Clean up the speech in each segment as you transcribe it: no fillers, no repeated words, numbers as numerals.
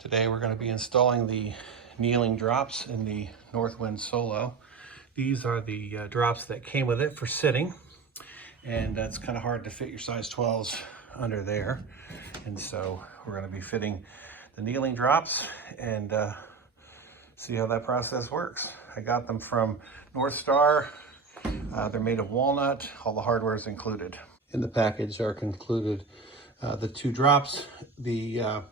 Today we're going to be installing the kneeling drops in the Northwind Solo. These are the drops that came with it for sitting, and that's kind of hard to fit your size 12s under there. And so we're going to be fitting the kneeling drops and see how that process works. I got them from Northstar. They're made of walnut. All the hardware is included. In the package are included the two drops, the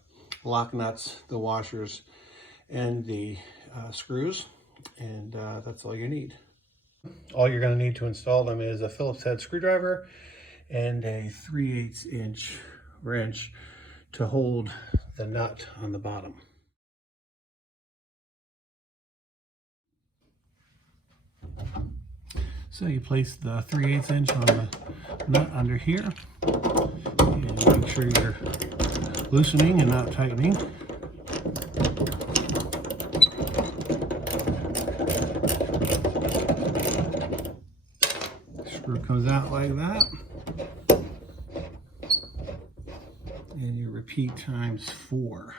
lock nuts, the washers, and the screws, and that's all you need. All you're going to need to install them is a Phillips head screwdriver and a 3/8 inch wrench to hold the nut on the bottom. So you place the 3/8 inch on the nut under here, and make sure you're loosening and not tightening. Screw comes out like that, and you repeat times 4.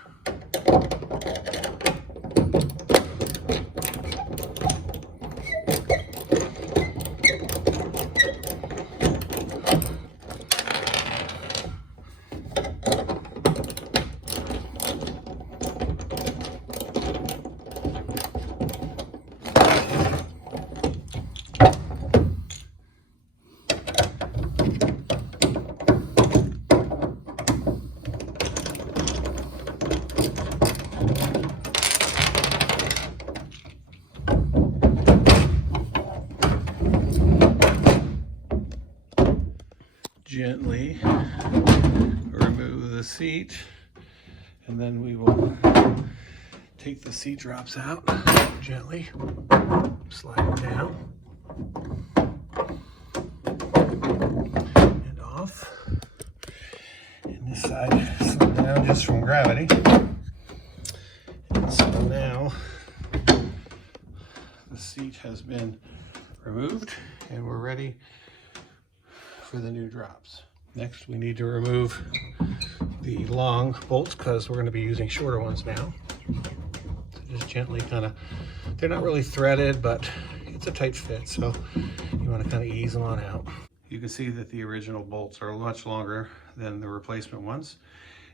Gently remove the seat, and then we will take the seat drops out gently, slide it down and off, and this side slid down just from gravity. And so now the seat has been removed and we're ready for the new drops. Next, we need to remove the long bolts because we're going to be using shorter ones now. So just gently they're not really threaded, but it's a tight fit, so you want to kind of ease them on out. You can see that the original bolts are much longer than the replacement ones,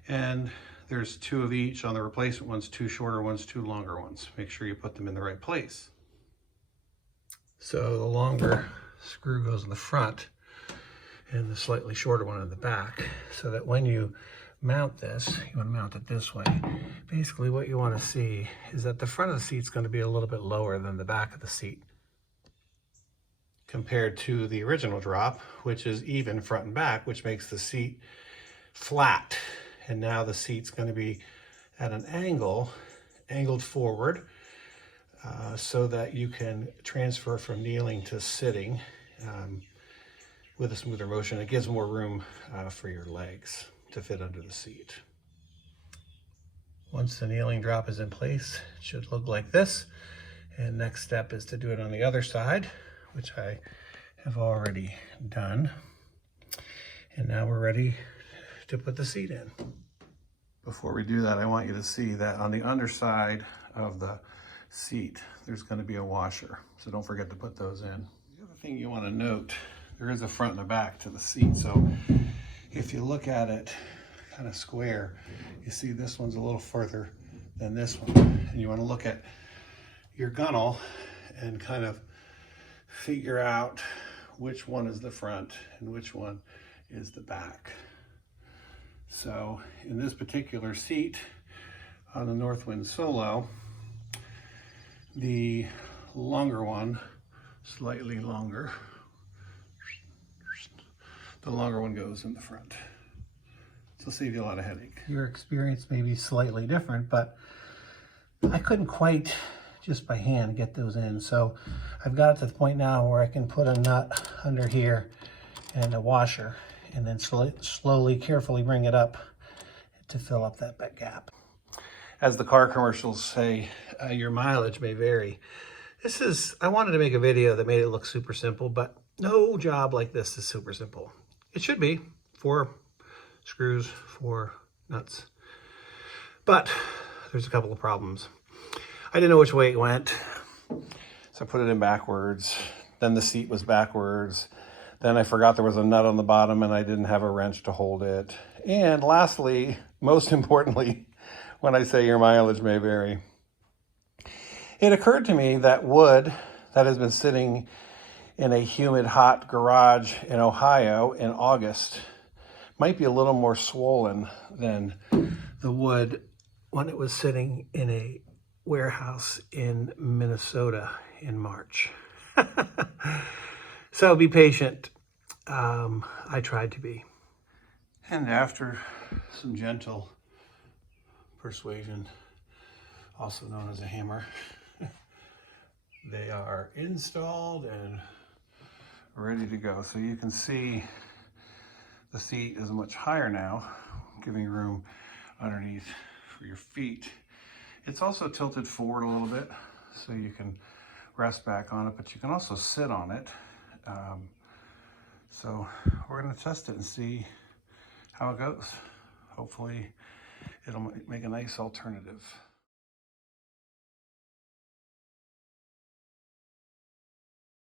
and there's 2 of each on the replacement ones, 2 shorter ones, 2 longer ones. Make sure you put them in the right place. So the longer screw goes in the front and the slightly shorter one in the back, so that when you mount this, you want to mount it this way. Basically what you want to see is that the front of the seat's going to be a little bit lower than the back of the seat compared to the original drop, which is even front and back, which makes the seat flat. And now the seat's going to be at an angled forward, so that you can transfer from kneeling to sitting with a smoother motion. It gives more room for your legs to fit under the seat. Once the kneeling drop is in place, it should look like this. And next step is to do it on the other side, which I have already done. And now we're ready to put the seat in. Before we do that, I want you to see that on the underside of the seat, there's going to be a washer. So don't forget to put those in. The other thing you want to note, there is a front and a back to the seat. So if you look at it kind of square, you see this one's a little further than this one. And you want to look at your gunnel and kind of figure out which one is the front and which one is the back. So in this particular seat on the Northwind Solo, the longer one, slightly longer, the longer one goes in the front. So save you a lot of headache. Your experience may be slightly different, but I couldn't quite just by hand get those in. So I've got it to the point now where I can put a nut under here and a washer, and then slowly, carefully bring it up to fill up that gap. As the car commercials say, your mileage may vary. I wanted to make a video that made it look super simple, but no job like this is super simple. It should be 4 screws, 4 nuts. But there's a couple of problems. I didn't know which way it went, so I put it in backwards. Then the seat was backwards. Then I forgot there was a nut on the bottom and I didn't have a wrench to hold it. And lastly, most importantly, when I say your mileage may vary, it occurred to me that wood that has been sitting in a humid, hot garage in Ohio in August might be a little more swollen than the wood when it was sitting in a warehouse in Minnesota in March. So be patient. I tried to be. And after some gentle persuasion, also known as a hammer, they are installed and ready to go. So you can see the seat is much higher now, giving room underneath for your feet. It's also tilted forward a little bit, so you can rest back on it, but you can also sit on it. So we're going to test it and see how it goes. Hopefully it'll make a nice alternative.